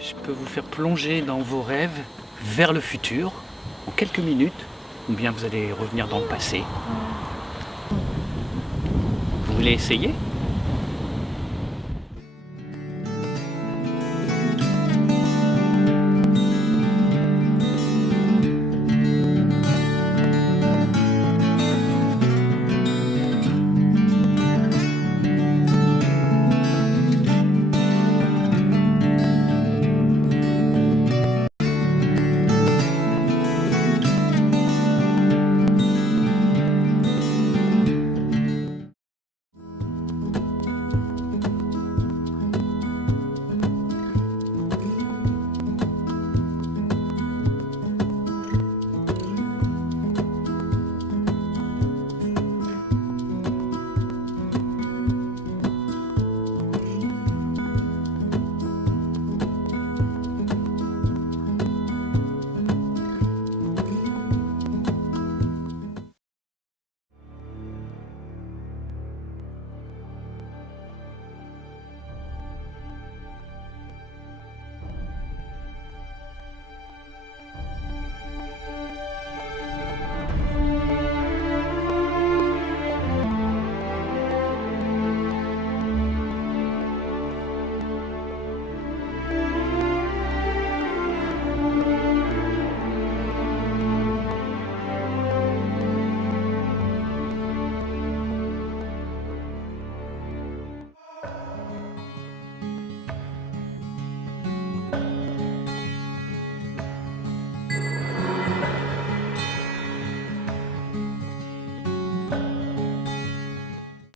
Je peux vous faire plonger dans vos rêves vers le futur en quelques minutes, ou bien vous allez revenir dans le passé. Vous voulez essayer ?